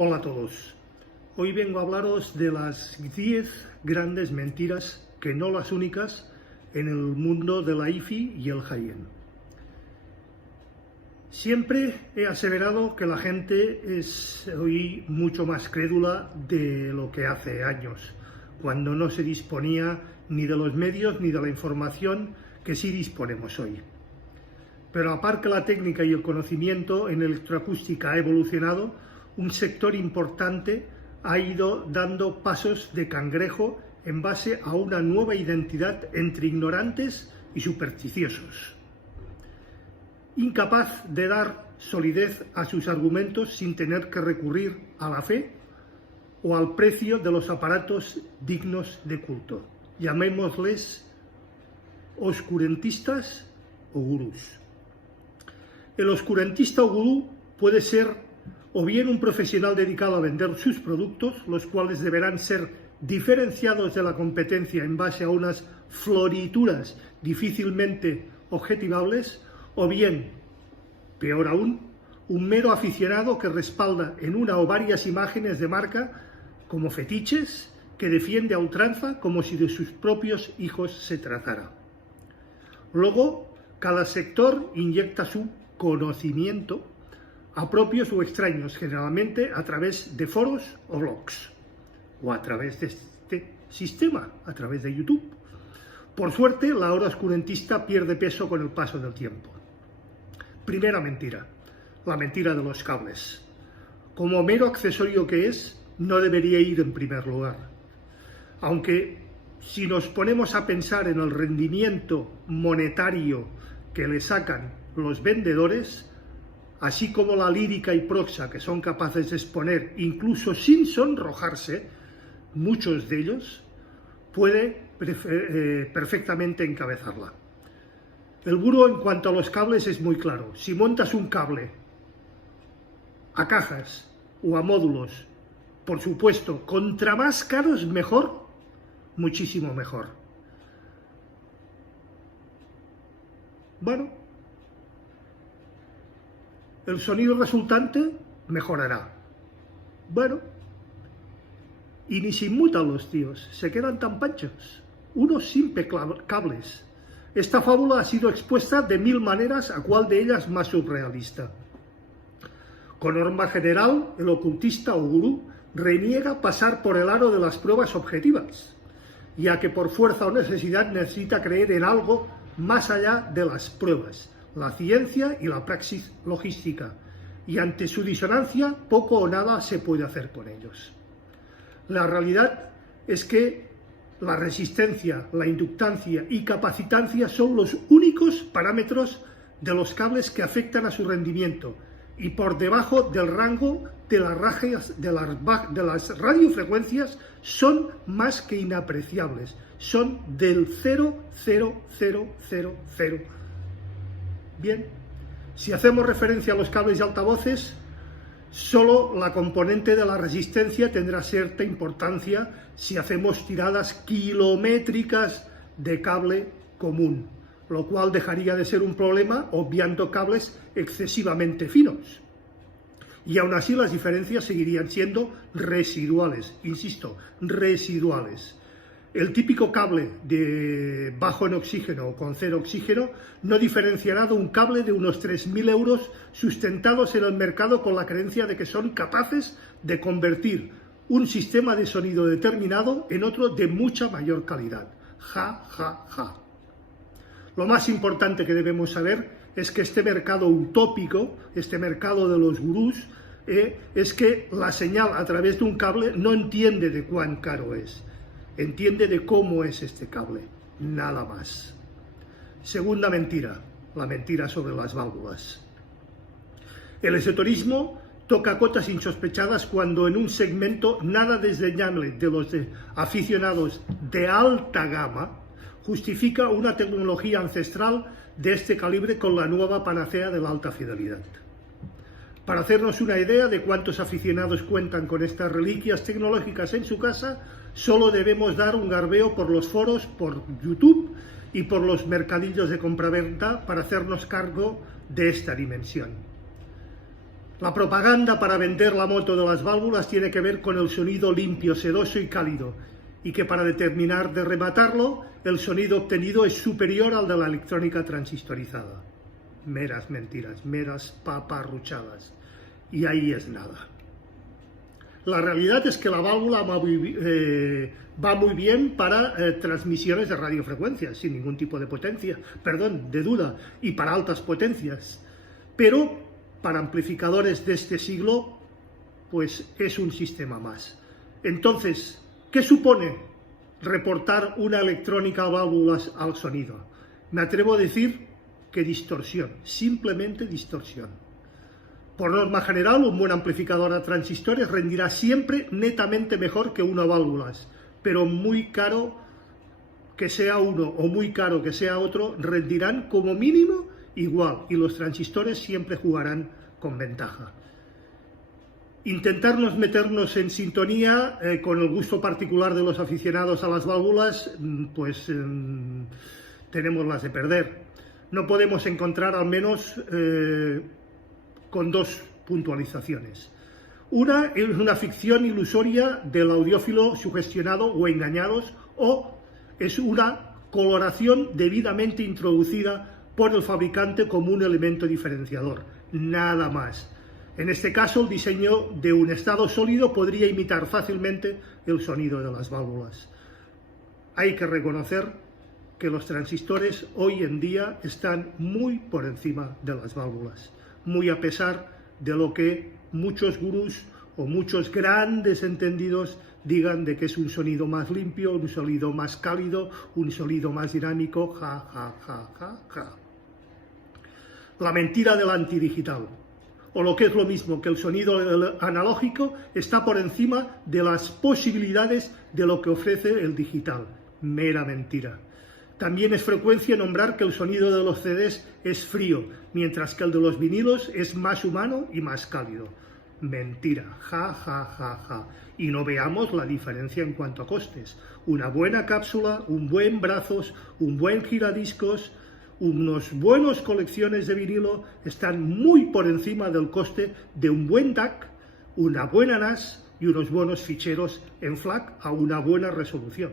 Hola a todos. Hoy vengo a hablaros de las 10 grandes mentiras, que no las únicas, en el mundo de la IFI y el high-end. Siempre he aseverado que la gente es hoy mucho más crédula de lo que hace años, cuando no se disponía ni de los medios ni de la información que sí disponemos hoy. Pero aparte que la técnica y el conocimiento en electroacústica ha evolucionado, un sector importante ha ido dando pasos de cangrejo en base a una nueva identidad entre ignorantes y supersticiosos, incapaz de dar solidez a sus argumentos sin tener que recurrir a la fe o al precio de los aparatos dignos de culto. Llamémosles oscurantistas o gurús. El oscurantista o gurú puede ser o bien un profesional dedicado a vender sus productos, los cuales deberán ser diferenciados de la competencia en base a unas florituras difícilmente objetivables, o bien, peor aún, un mero aficionado que respalda en una o varias imágenes de marca como fetiches, que defiende a ultranza como si de sus propios hijos se tratara. Luego, cada sector inyecta su conocimiento a propios o extraños, generalmente a través de foros o blogs, o a través de este sistema, a través de YouTube. Por suerte, la hora oscurantista pierde peso con el paso del tiempo. Primera mentira, la mentira de los cables. Como mero accesorio que es, no debería ir en primer lugar. Aunque si nos ponemos a pensar en el rendimiento monetario que le sacan los vendedores, así como la lírica y prosa que son capaces de exponer, incluso sin sonrojarse, muchos de ellos, puede perfectamente encabezarla. El gurú en cuanto a los cables es muy claro. Si montas un cable a cajas o a módulos, por supuesto, contra más caros mejor, muchísimo mejor. Bueno, el sonido resultante mejorará. Bueno, y ni se inmutan los tíos, se quedan tan panchos, unos simples cables. Esta fábula ha sido expuesta de 1000 maneras, a cuál de ellas más surrealista. Con norma general, el ocultista o gurú reniega pasar por el aro de las pruebas objetivas, ya que por fuerza o necesidad necesita creer en algo más allá de las pruebas, la ciencia y la praxis logística, y ante su disonancia poco o nada se puede hacer con ellos. La realidad es que la resistencia, la inductancia y capacitancia son los únicos parámetros de los cables que afectan a su rendimiento, y por debajo del rango de las radiofrecuencias son más que inapreciables, son del 0,0000. Bien, si hacemos referencia a los cables y altavoces, solo la componente de la resistencia tendrá cierta importancia si hacemos tiradas kilométricas de cable común, lo cual dejaría de ser un problema obviando cables excesivamente finos. Y aún así las diferencias seguirían siendo residuales, insisto, residuales. El típico cable de bajo en oxígeno o con cero oxígeno no diferenciará de un cable de unos 3.000 euros sustentados en el mercado con la creencia de que son capaces de convertir un sistema de sonido determinado en otro de mucha mayor calidad. Ja, ja, ja. Lo más importante que debemos saber es que este mercado utópico, este mercado de los gurús, es que la señal a través de un cable no entiende de cuán caro es. Entiende de cómo es este cable, nada más. Segunda mentira, la mentira sobre las válvulas. El esoterismo toca cotas insospechadas cuando en un segmento nada desdeñable de los aficionados de alta gama justifica una tecnología ancestral de este calibre con la nueva panacea de la alta fidelidad. Para hacernos una idea de cuántos aficionados cuentan con estas reliquias tecnológicas en su casa, solo debemos dar un garbeo por los foros, por YouTube y por los mercadillos de compraventa para hacernos cargo de esta dimensión. La propaganda para vender la moto de las válvulas tiene que ver con el sonido limpio, sedoso y cálido, y que para determinar de rematarlo, el sonido obtenido es superior al de la electrónica transistorizada. Meras mentiras, meras paparruchadas. Y ahí es nada. La realidad es que la válvula va muy bien para transmisiones de radiofrecuencias, sin ningún tipo de de duda, y para altas potencias. Pero para amplificadores de este siglo, pues es un sistema más. Entonces, ¿qué supone reportar una electrónica a válvulas al sonido? Me atrevo a decir que distorsión, simplemente distorsión. Por norma general, un buen amplificador a transistores rendirá siempre netamente mejor que uno a válvulas, pero muy caro que sea uno o muy caro que sea otro, rendirán como mínimo igual, y los transistores siempre jugarán con ventaja. Intentarnos meternos en sintonía con el gusto particular de los aficionados a las válvulas, pues tenemos las de perder. No podemos encontrar, al menos con dos puntualizaciones. Una es una ficción ilusoria del audiófilo sugestionado o engañados, o es una coloración debidamente introducida por el fabricante como un elemento diferenciador, nada más. En este caso, el diseño de un estado sólido podría imitar fácilmente el sonido de las válvulas. Hay que reconocer que los transistores hoy en día están muy por encima de las válvulas, muy a pesar de lo que muchos gurús o muchos grandes entendidos digan de que es un sonido más limpio, un sonido más cálido, un sonido más dinámico, ja. La mentira del antidigital, o lo que es lo mismo que el sonido analógico, está por encima de las posibilidades de lo que ofrece el digital. Mera mentira. También es frecuencia nombrar que el sonido de los CDs es frío, mientras que el de los vinilos es más humano y más cálido. Mentira, ja. Y no veamos la diferencia en cuanto a costes. Una buena cápsula, un buen brazos, un buen giradiscos, unos buenos colecciones de vinilo están muy por encima del coste de un buen DAC, una buena NAS y unos buenos ficheros en FLAC a una buena resolución.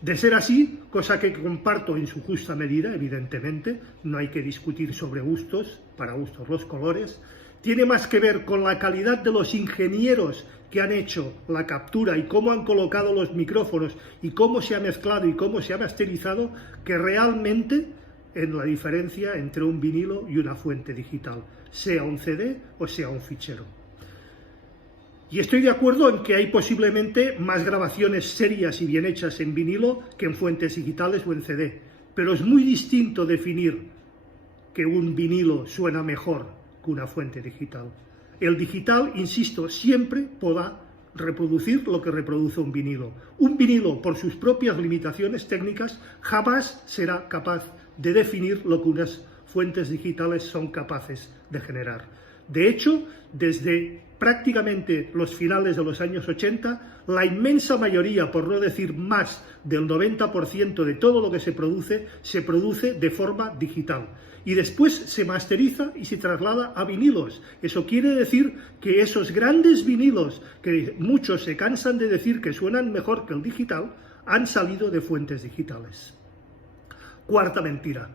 De ser así, cosa que comparto en su justa medida, evidentemente, no hay que discutir sobre gustos, para gustos los colores, tiene más que ver con la calidad de los ingenieros que han hecho la captura y cómo han colocado los micrófonos y cómo se ha mezclado y cómo se ha masterizado, que realmente en la diferencia entre un vinilo y una fuente digital, sea un CD o sea un fichero. Y estoy de acuerdo en que hay posiblemente más grabaciones serias y bien hechas en vinilo que en fuentes digitales o en CD, pero es muy distinto definir que un vinilo suena mejor que una fuente digital. El digital, insisto, siempre podrá reproducir lo que reproduce un vinilo. Un vinilo, por sus propias limitaciones técnicas, jamás será capaz de definir lo que unas fuentes digitales son capaces de generar. De hecho, desde prácticamente los finales de los años 80, la inmensa mayoría, por no decir más del 90% de todo lo que se produce de forma digital. Y después se masteriza y se traslada a vinilos. Eso quiere decir que esos grandes vinilos, que muchos se cansan de decir que suenan mejor que el digital, han salido de fuentes digitales. Cuarta mentira,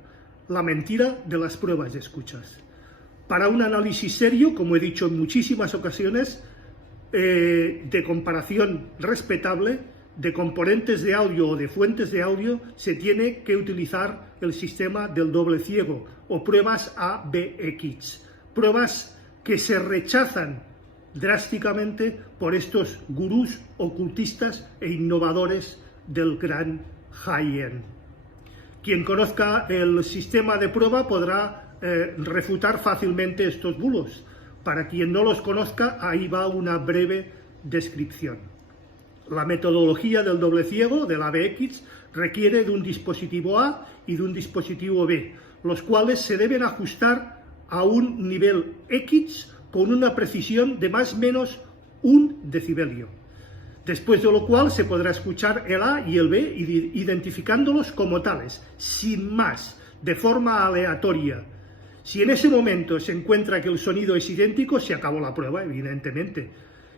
la mentira de las pruebas de escuchas. Para un análisis serio, como he dicho en muchísimas ocasiones, de comparación respetable, de componentes de audio o de fuentes de audio, se tiene que utilizar el sistema del doble ciego o pruebas ABX, pruebas que se rechazan drásticamente por estos gurús ocultistas e innovadores del gran high-end. Quien conozca el sistema de prueba podrá refutar fácilmente estos bulos. Para quien no los conozca, ahí va una breve descripción. La metodología del doble ciego, del ABX, requiere de un dispositivo A y de un dispositivo B, los cuales se deben ajustar a un nivel X con una precisión de más o menos 1 decibelio. Después de lo cual se podrá escuchar el A y el B identificándolos como tales, sin más, de forma aleatoria, Si en ese momento se encuentra que el sonido es idéntico, se acabó la prueba, evidentemente,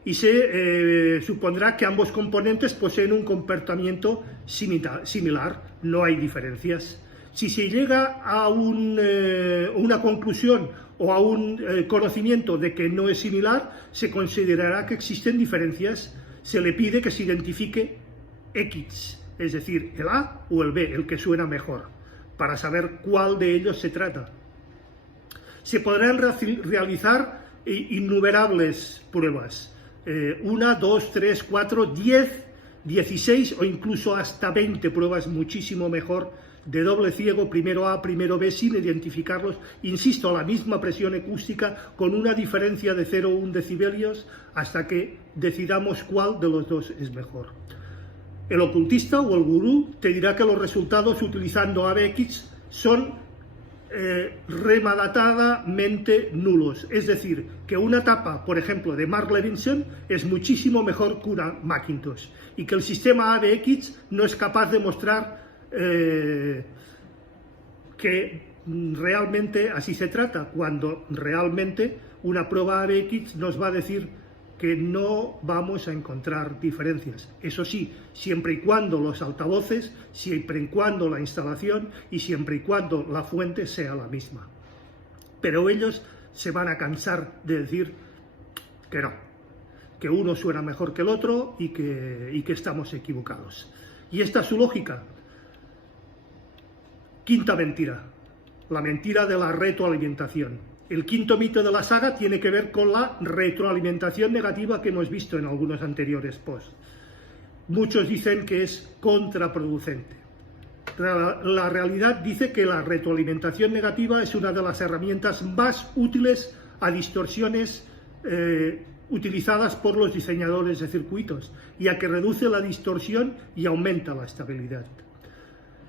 y se supondrá que ambos componentes poseen un comportamiento similar, no hay diferencias. Si se llega a una conclusión o a un conocimiento de que no es similar, se considerará que existen diferencias. Se le pide que se identifique X, es decir, el A o el B, el que suena mejor, para saber cuál de ellos se trata. Se podrán realizar innumerables pruebas, 1, 2, 3, 4, 10, 16 o incluso hasta 20 pruebas, muchísimo mejor, de doble ciego, primero A, primero B, sin identificarlos, insisto, a la misma presión acústica, con una diferencia de 0,1 decibelios, hasta que decidamos cuál de los dos es mejor. El ocultista o el gurú te dirá que los resultados utilizando ABX son rematadamente nulos, es decir, que una tapa, por ejemplo, de Mark Levinson es muchísimo mejor que una Macintosh, y que el sistema ABX no es capaz de mostrar que realmente así se trata, cuando realmente una prueba ABX nos va a decir que no vamos a encontrar diferencias. Eso sí, siempre y cuando los altavoces, siempre y cuando la instalación y siempre y cuando la fuente sea la misma. Pero ellos se van a cansar de decir que no, que uno suena mejor que el otro y que estamos equivocados. Y esta es su lógica. Quinta mentira, la mentira de la retroalimentación. El quinto mito de la saga tiene que ver con la retroalimentación negativa que hemos visto en algunos anteriores posts. Muchos dicen que es contraproducente. La realidad dice que la retroalimentación negativa es una de las herramientas más útiles a distorsiones utilizadas por los diseñadores de circuitos, ya que reduce la distorsión y aumenta la estabilidad.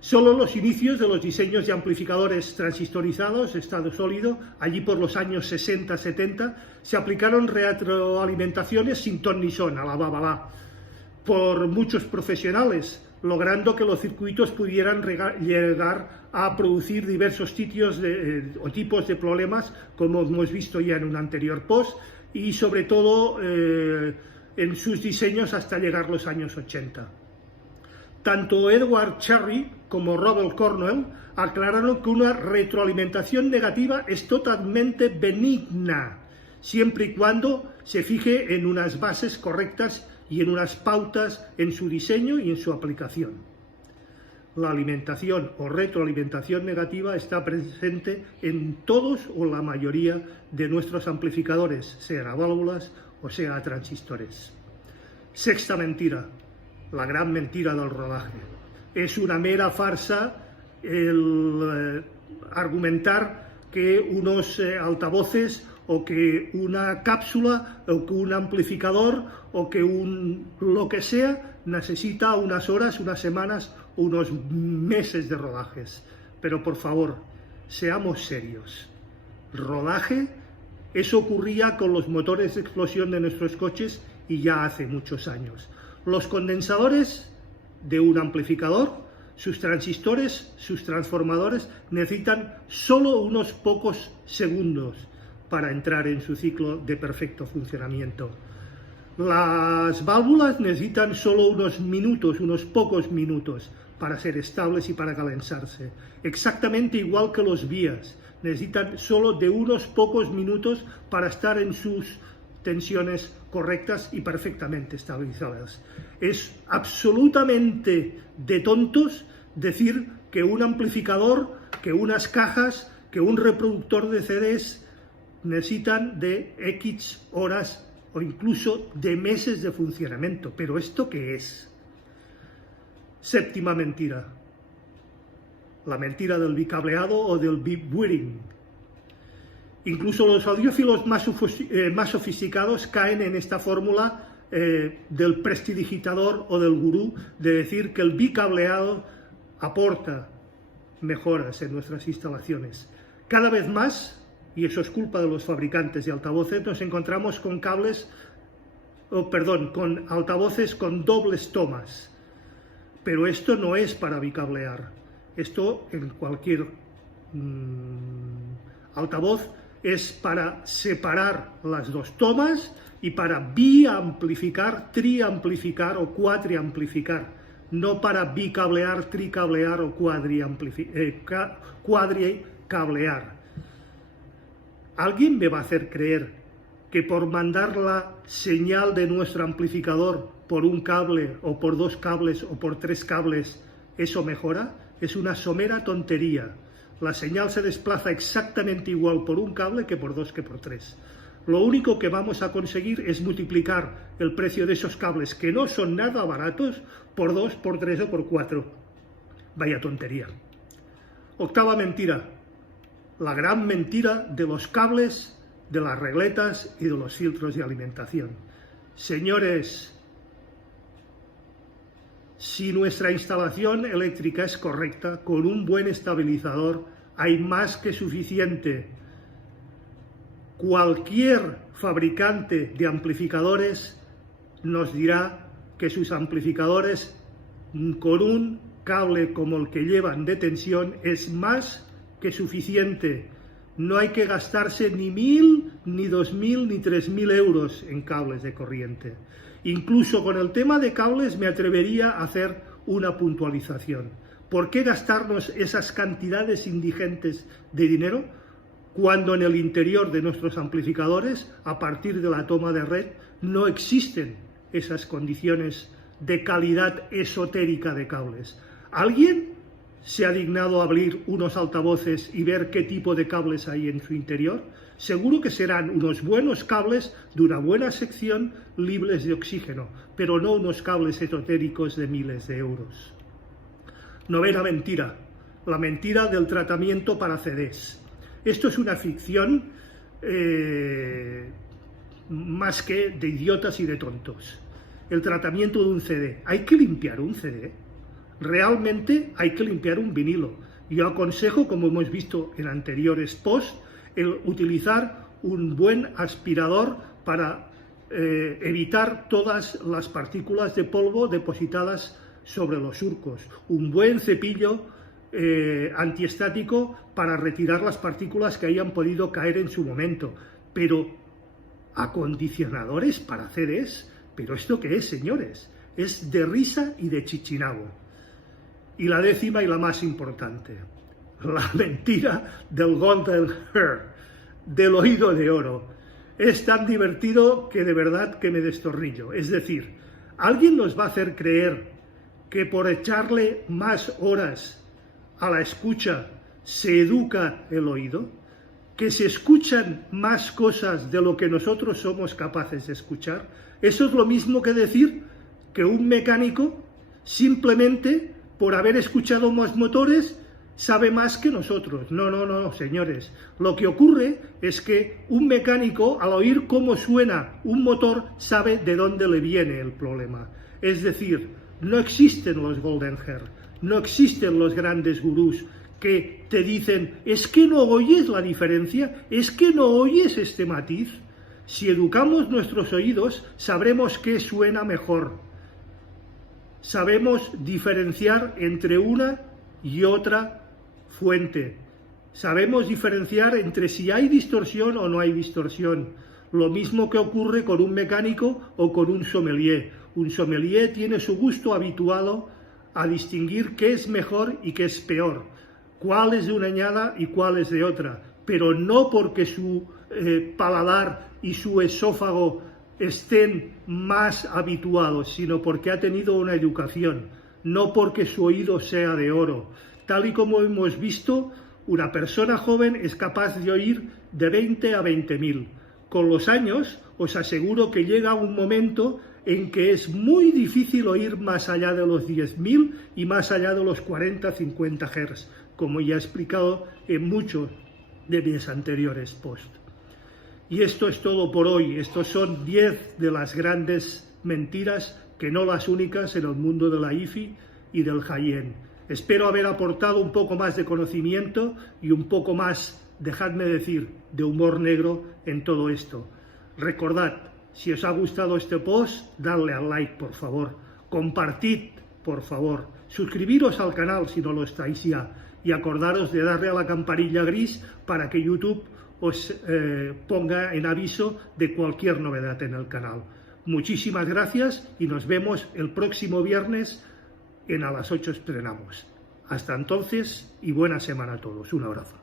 Solo los inicios de los diseños de amplificadores transistorizados, estado sólido, allí por los años 60-70, se aplicaron retroalimentaciones sin ton ni son, a la babalá, por muchos profesionales, logrando que los circuitos pudieran llegar a producir diversos o tipos de problemas, como hemos visto ya en un anterior post, y sobre todo en sus diseños hasta llegar los años 80. Tanto Edward Cherry como Robert Cornwell aclararon que una retroalimentación negativa es totalmente benigna, siempre y cuando se fije en unas bases correctas y en unas pautas en su diseño y en su aplicación. La alimentación o retroalimentación negativa está presente en todos o la mayoría de nuestros amplificadores, sea a válvulas o sea a transistores. Sexta mentira, la gran mentira del rodaje. Es una mera farsa el argumentar que unos altavoces o que una cápsula o que un amplificador o que lo que sea necesita unas horas, unas semanas, unos meses de rodajes. Pero por favor, seamos serios. Rodaje, eso ocurría con los motores de explosión de nuestros coches y ya hace muchos años. Los condensadores de un amplificador, sus transistores, sus transformadores necesitan solo unos pocos segundos para entrar en su ciclo de perfecto funcionamiento. Las válvulas necesitan solo unos minutos, unos pocos minutos para ser estables y para calentarse. Exactamente igual que los vías, necesitan solo de unos pocos minutos para estar en sus tensiones correctas y perfectamente estabilizadas. Es absolutamente de tontos decir que un amplificador, que unas cajas, que un reproductor de CDs necesitan de X horas o incluso de meses de funcionamiento. ¿Pero esto qué es? Séptima mentira, la mentira del bicableado o del bit-withering. Incluso los audiófilos más sofisticados caen en esta fórmula del prestidigitador o del gurú de decir que el bicableado aporta mejoras en nuestras instalaciones. Cada vez más, y eso es culpa de los fabricantes de altavoces, nos encontramos con con altavoces con dobles tomas. Pero esto no es para bicablear. Esto en cualquier Altavoz es para separar las dos tomas y para biamplificar, triamplificar o cuadriamplificar, no para bicablear, tricablear o cuadricablear. ¿Alguien me va a hacer creer que por mandar la señal de nuestro amplificador por un cable o por dos cables o por tres cables eso mejora? Es una somera tontería. La señal se desplaza exactamente igual por un cable que por dos que por tres. Lo único que vamos a conseguir es multiplicar el precio de esos cables, que no son nada baratos, por 2, por 3 o por 4. Vaya tontería. Octava mentira. La gran mentira de los cables, de las regletas y de los filtros de alimentación. Señores, si nuestra instalación eléctrica es correcta, con un buen estabilizador, hay más que suficiente. Cualquier fabricante de amplificadores nos dirá que sus amplificadores con un cable como el que llevan de tensión es más que suficiente. No hay que gastarse ni 1.000, ni 2.000, ni 3.000 euros en cables de corriente. Incluso con el tema de cables me atrevería a hacer una puntualización. ¿Por qué gastarnos esas cantidades indigentes de dinero cuando en el interior de nuestros amplificadores, a partir de la toma de red, no existen esas condiciones de calidad esotérica de cables? ¿Alguien se ha dignado a abrir unos altavoces y ver qué tipo de cables hay en su interior? Seguro que serán unos buenos cables de una buena sección libres de oxígeno, pero no unos cables esotéricos de miles de euros. Novena mentira, la mentira del tratamiento para CDs. Esto es una ficción más que de idiotas y de tontos. El tratamiento de un CD. ¿Hay que limpiar un CD? Realmente hay que limpiar un vinilo. Yo aconsejo, como hemos visto en anteriores posts, el utilizar un buen aspirador para evitar todas las partículas de polvo depositadas sobre los surcos. Un buen cepillo antiestático para retirar las partículas que hayan podido caer en su momento. Pero acondicionadores para CDs, ¿pero esto qué es, señores? Es de risa y de chichinabo. Y la décima y la más importante, la mentira del golden hair, del oído de oro. Es tan divertido que de verdad que me destornillo. Es decir, ¿alguien nos va a hacer creer que por echarle más horas a la escucha se educa el oído? ¿Que se escuchan más cosas de lo que nosotros somos capaces de escuchar? Eso es lo mismo que decir que un mecánico simplemente por haber escuchado más motores sabe más que nosotros. No, señores. Lo que ocurre es que un mecánico, al oír cómo suena un motor, sabe de dónde le viene el problema. Es decir, no existen los golden hair, no existen los grandes gurús que te dicen, es que no oyes la diferencia, es que no oyes este matiz. Si educamos nuestros oídos, sabremos qué suena mejor. Sabemos diferenciar entre una y otra fuente. Sabemos diferenciar entre si hay distorsión o no hay distorsión. Lo mismo que ocurre con un mecánico o con un sommelier. Un sommelier tiene su gusto habituado a distinguir qué es mejor y qué es peor, cuál es de una añada y cuál es de otra, pero no porque su paladar y su esófago estén más habituados, sino porque ha tenido una educación, no porque su oído sea de oro. Tal y como hemos visto, una persona joven es capaz de oír de 20 a 20.000. Con los años, os aseguro que llega un momento en que es muy difícil oír más allá de los 10.000 y más allá de los 40-50 Hz, como ya he explicado en muchos de mis anteriores posts. Y esto es todo por hoy. Estos son 10 de las grandes mentiras, que no las únicas, en el mundo de la IFI y del high-end. Espero haber aportado un poco más de conocimiento y un poco más, dejadme decir, de humor negro en todo esto. Recordad, si os ha gustado este post, dadle al like, por favor. Compartid, por favor. Suscribiros al canal si no lo estáis ya. y acordaros de darle a la campanilla gris para que YouTube os ponga en aviso de cualquier novedad en el canal. Muchísimas gracias y nos vemos el próximo viernes a las 8 estrenamos. Hasta entonces y buena semana a todos. Un abrazo.